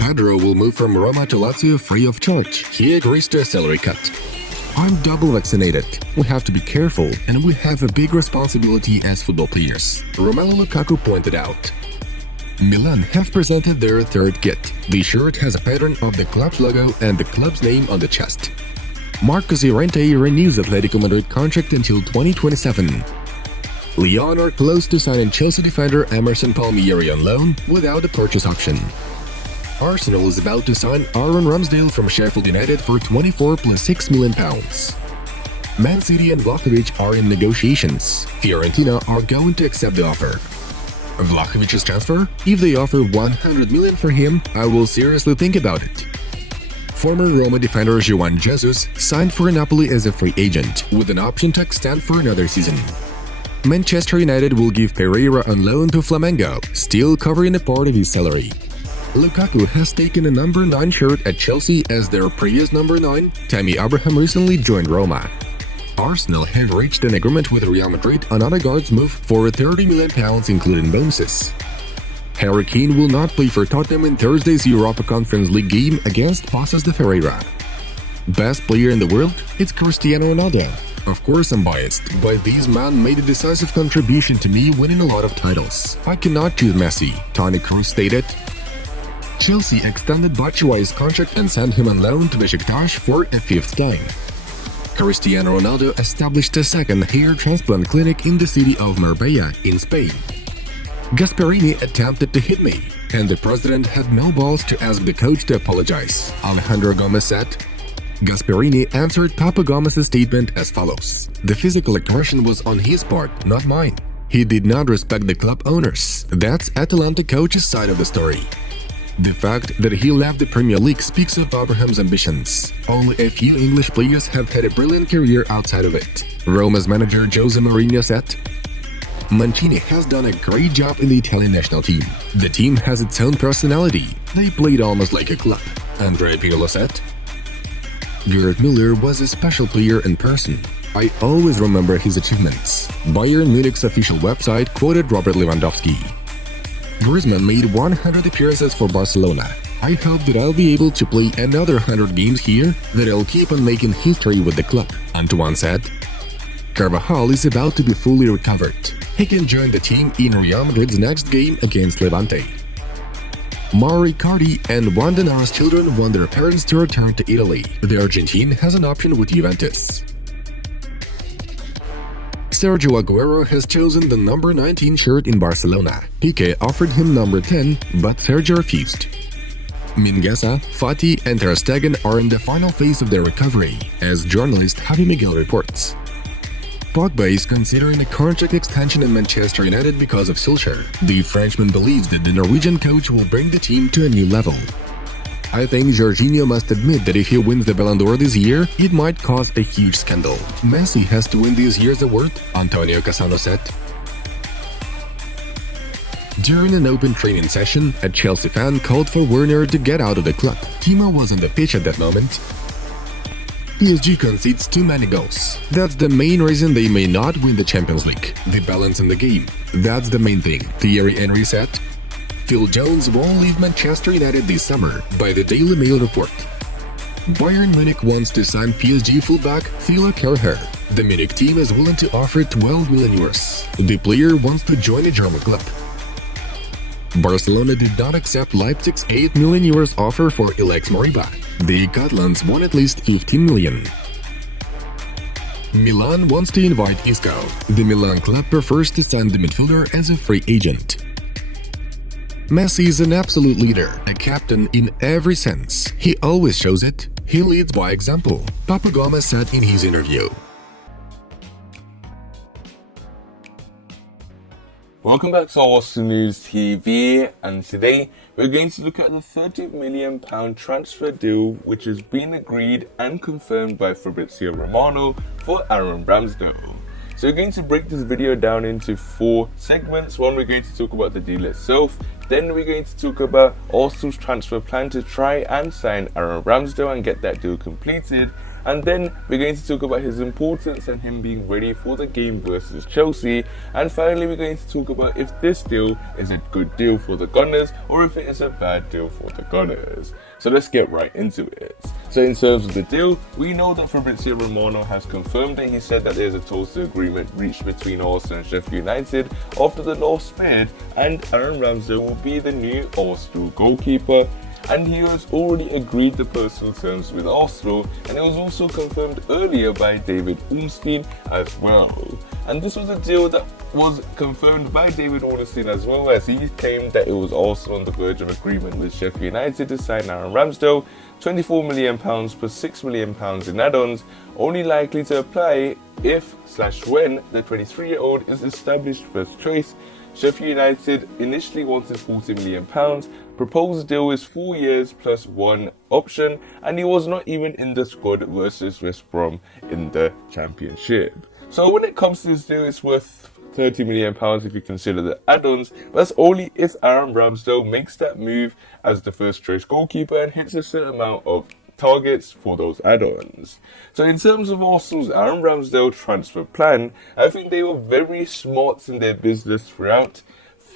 Pedro will move from Roma to Lazio free of charge. He agrees to a salary cut. I'm double vaccinated. We have to be careful, and we have a big responsibility as football players, Romelu Lukaku pointed out. Milan have presented their third kit. The shirt has a pattern of the club's logo and the club's name on the chest. Marcos Llorente renews Atletico Madrid contract until 2027. Lyon are close to signing Chelsea defender Emerson Palmieri on loan without a purchase option. Arsenal is about to sign Aaron Ramsdale from Sheffield United for 24 plus £6 million. Man City and Vlahovic are in negotiations. Fiorentina are going to accept the offer. Vlahovic's transfer? If they offer 100 million for him, I will seriously think about it. Former Roma defender Juan Jesus signed for Napoli as a free agent, with an option to extend for another season. Manchester United will give Pereira on loan to Flamengo, still covering a part of his salary. Lukaku has taken a number 9 shirt at Chelsea as their previous number 9, Tammy Abraham, recently joined Roma. Arsenal have reached an agreement with Real Madrid on Odegaard's move for £30 million including bonuses. Harry Kane will not play for Tottenham in Thursday's Europa Conference League game against Passos de Ferreira. Best player in the world? It's Cristiano Ronaldo. Of course I'm biased, but this man made a decisive contribution to me winning a lot of titles. I cannot choose Messi, Toni Kroos stated. Chelsea extended Batshuayi's contract and sent him on loan to Besiktas for a 5th time. Cristiano Ronaldo established a second hair transplant clinic in the city of Marbella in Spain. Gasperini attempted to hit me, and the president had no balls to ask the coach to apologize, Alejandro Gomez said. Gasperini answered Papa Gomez's statement as follows: "The physical aggression was on his part, not mine. He did not respect the club owners." That's Atalanta coach's side of the story. The fact that he left the Premier League speaks of Abraham's ambitions. Only a few English players have had a brilliant career outside of it. Roma's manager Jose Mourinho said, "Mancini has done a great job in the Italian national team. The team has its own personality. They played almost like a club," Andrea Pirlo said. Gerd Müller was a special player in person. "I always remember his achievements." Bayern Munich's official website quoted Robert Lewandowski. Griezmann made 100 appearances for Barcelona. "I hope that I'll be able to play another 100 games here, that I'll keep on making history with the club," Antoine said. Carvajal is about to be fully recovered. He can join the team in Real Madrid's next game against Levante. Mauro Icardi and Juan Denara's children want their parents to return to Italy. The Argentine has an option with Juventus. Sergio Aguero has chosen the number 19 shirt in Barcelona. Piqué offered him number 10, but Sergio refused. Mingueza, Fati and Ter Stegen are in the final phase of their recovery, as journalist Javi Miguel reports. Pogba is considering a contract extension in Manchester United because of Solskjaer. The Frenchman believes that the Norwegian coach will bring the team to a new level. "I think Jorginho must admit that if he wins the Ballon d'Or this year, it might cause a huge scandal. Messi has to win this year's award," Antonio Cassano said. During an open training session, a Chelsea fan called for Werner to get out of the club. Timo was on the pitch at that moment. PSG concedes too many goals. That's the main reason they may not win the Champions League. The balance in the game. That's the main thing, Thierry Henry said. Phil Jones won't leave Manchester United this summer, by the Daily Mail report. Bayern Munich wants to sign PSG fullback Thilo Kehrer. The Munich team is willing to offer 12 million euros. The player wants to join a German club. Barcelona did not accept Leipzig's 8 million euros offer for Alex Moriba. The Catalans won at least 15 million. Milan wants to invite Isco. The Milan club prefers to sign the midfielder as a free agent. Messi is an absolute leader, a captain in every sense. He always shows it. He leads by example, Papa Gomez said in his interview. Welcome back to Austin News TV, and today we're going to look at the £30 million transfer deal which has been agreed and confirmed by Fabrizio Romano for Aaron Ramsdale. So we're going to break this video down into 4 segments. One, we're going to talk about the deal itself. Then we're going to talk about Arsenal's transfer plan to try and sign Aaron Ramsdale and get that deal completed. And then we're going to talk about his importance and him being ready for the game versus Chelsea. And finally, we're going to talk about if this deal is a good deal for the Gunners or if it is a bad deal for the Gunners. So let's get right into it. So in terms of the deal, we know that Fabrizio Romano has confirmed that he said that there's a total agreement reached between Arsenal and Sheffield United after the last bid, and Aaron Ramsdale will be the new Arsenal goalkeeper. And he has already agreed the personal terms with Arsenal, and it was also confirmed earlier by David Ornstein as well. And this was a deal that was confirmed by David Ornstein as well, as he claimed that it was Arsenal on the verge of agreement with Sheffield United to sign Aaron Ramsdale, £24 million plus £6 million in add-ons, only likely to apply if/when the 23-year-old is established first choice. Sheffield United initially wanted £40 million. Proposed deal is 4 years plus one option, and he was not even in the squad versus West Brom in the Championship. So when it comes to this deal, it's worth £30 million if you consider the add-ons. That's only if Aaron Ramsdale makes that move as the first choice goalkeeper and hits a certain amount of targets for those add-ons. So in terms of Arsenal's Aaron Ramsdale transfer plan, I think they were very smart in their business throughout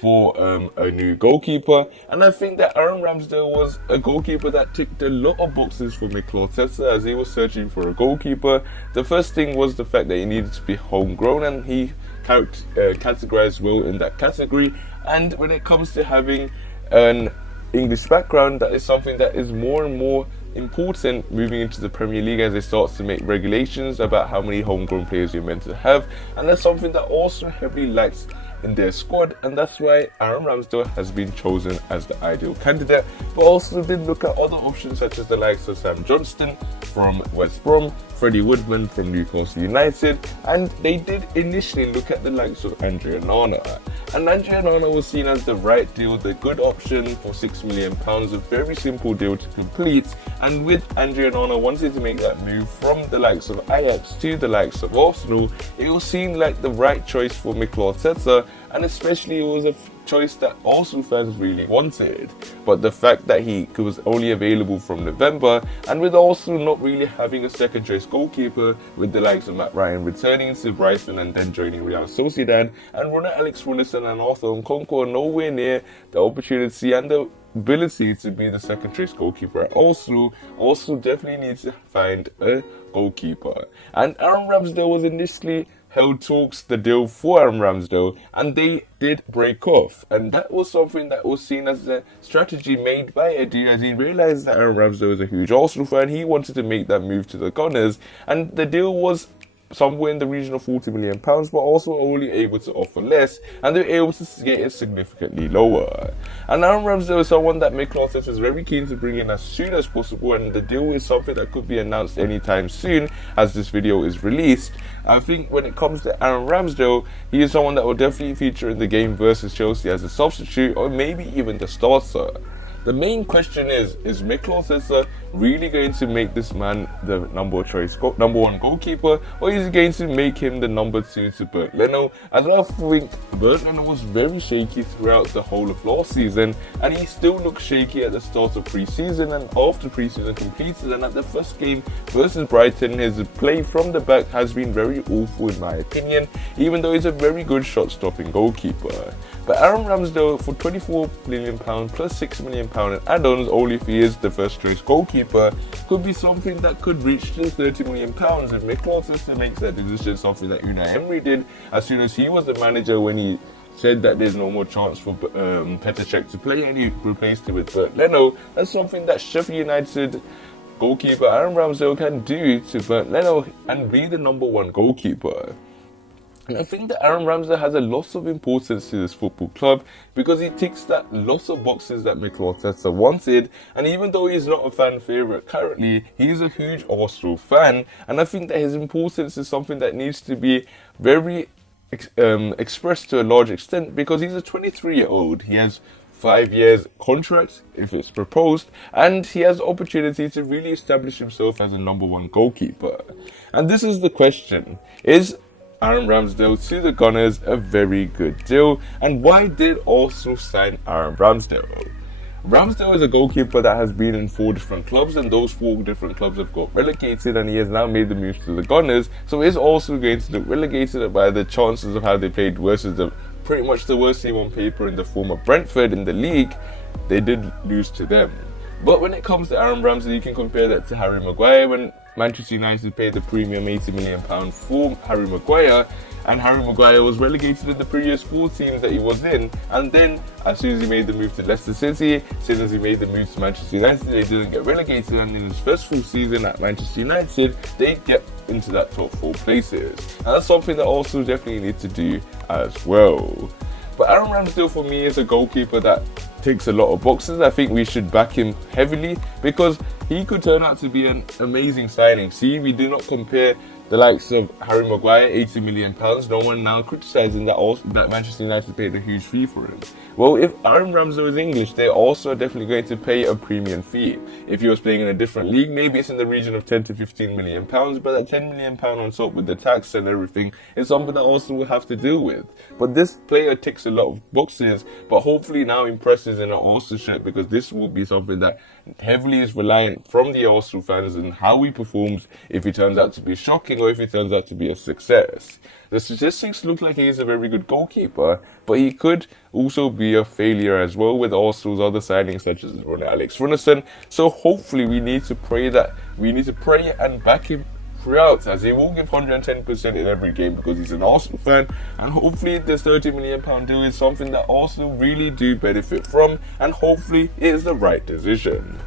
for a new goalkeeper, and I think that Aaron Ramsdale was a goalkeeper that ticked a lot of boxes for Mikel Arteta as he was searching for a goalkeeper. The first thing was the fact that he needed to be homegrown, and he categorized well in that category. And when it comes to having an English background, that is something that is more and more important moving into the Premier League as they start to make regulations about how many homegrown players you're meant to have, and that's something that Arsenal heavily lacks in their squad, and that's why Aaron Ramsdale has been chosen as the ideal candidate. But also did look at other options such as the likes of Sam Johnston from West Brom, Freddie Woodman from Newcastle United, and they did initially look at the likes of Andre Onana. And Andre Onana was seen as the right deal, the good option for £6 million, a very simple deal to complete. And with Andre Onana wanting to make that move from the likes of Ajax to the likes of Arsenal, it was seen like the right choice for Mikel Arteta, and especially it was a choice that Arsenal fans really wanted. But the fact that he was only available from November, and with Arsenal not really having a second choice goalkeeper, with the likes of Matt Ryan returning to Brighton and then joining Real Sociedad, and runner Alex Runnison and Arthur Nkonkwo nowhere near the opportunity and the ability to be the second choice goalkeeper at Arsenal definitely needs to find a goalkeeper. And Aaron Ramsdale was initially held talks the deal for Aaron Ramsdale, and they did break off, and that was something that was seen as a strategy made by Eddie, as he realised that Aaron Ramsdale was a huge Arsenal fan. He wanted to make that move to the Gunners, and the deal was somewhere in the region of £40 million, but also only able to offer less, and they're able to get it significantly lower. And Aaron Ramsdale is someone that Mikel Arteta is very keen to bring in as soon as possible, and the deal is something that could be announced anytime soon as this video is released. I think when it comes to Aaron Ramsdale, he is someone that will definitely feature in the game versus Chelsea as a substitute, or maybe even the starter. The main question is Mikel Arteta really going to make this man the number one goalkeeper, or is he going to make him the number two to Bernd Leno? As I think Bernd Leno was very shaky throughout the whole of last season, and he still looked shaky at the start of pre-season and after pre-season completed, and at the first game versus Brighton, his play from the back has been very awful in my opinion, even though he's a very good shot-stopping goalkeeper. But Aaron Ramsdale for £24 million plus £6 million in add-ons, only if he is the first choice goalkeeper, could be something that could reach to £30 million if Mikel Arteta makes that decision, something that Unai Emery did as soon as he was the manager when he said that there's no more chance for Petr Cech to play, and he replaced it with Bernd Leno. That's something that Sheffield United goalkeeper Aaron Ramsdale can do to Bernd Leno and be the number one goalkeeper. And I think that Aaron Ramsdale has a lot of importance to this football club because he ticks that lots of boxes that Mikel Arteta wanted. And even though he's not a fan favourite currently, he's a huge Arsenal fan. And I think that his importance is something that needs to be very expressed to a large extent, because he's a 23-year-old. He has 5 years contract if it's proposed, and he has the opportunity to really establish himself as a number one goalkeeper. And this is the question: is Aaron Ramsdale to the Gunners a very good deal. And why did Arsenal sign Aaron Ramsdale? Ramsdale is a goalkeeper that has been in 4 different clubs, and those 4 different clubs have got relegated, and he has now made the move to the Gunners. So is also going to get relegated by the chances of how they played versus pretty much the worst team on paper in the form of Brentford in the league. They did lose to them. But when it comes to Aaron Ramsdale, you can compare that to Harry Maguire when Manchester United paid the premium £80 million for Harry Maguire, and Harry Maguire was relegated in the previous 4 teams that he was in. And then as soon as he made the move to Leicester City, as soon as he made the move to Manchester United, they didn't get relegated, and in his first full season at Manchester United, they get into that top 4 places. And that's something that also definitely need to do as well. But Aaron Ramsdale for me is a goalkeeper that ticks a lot of boxes. I think we should back him heavily because he could turn out to be an amazing signing. See, we do not compare the likes of Harry Maguire, £80 million. No one now criticizing that Manchester United paid a huge fee for him. Well, if Aaron Ramsdale is English, they're also definitely going to pay a premium fee. If he was playing in a different league, maybe it's in the region of 10 to 15 million pounds, but that 10 million pound on top with the tax and everything is something that Arsenal will have to deal with. But this player ticks a lot of boxes, but hopefully now impresses in an Arsenal shirt, because this will be something that heavily is reliant from the Arsenal fans and how he performs, if he turns out to be shocking or if he turns out to be a success. The statistics look like he is a very good goalkeeper, but he could also be a failure as well with Arsenal's other signings such as Alex Runnison. So hopefully we need to pray and back him throughout, as he will give 110% in every game because he's an Arsenal fan, and hopefully this £30 million deal is something that Arsenal really do benefit from, and hopefully it is the right decision.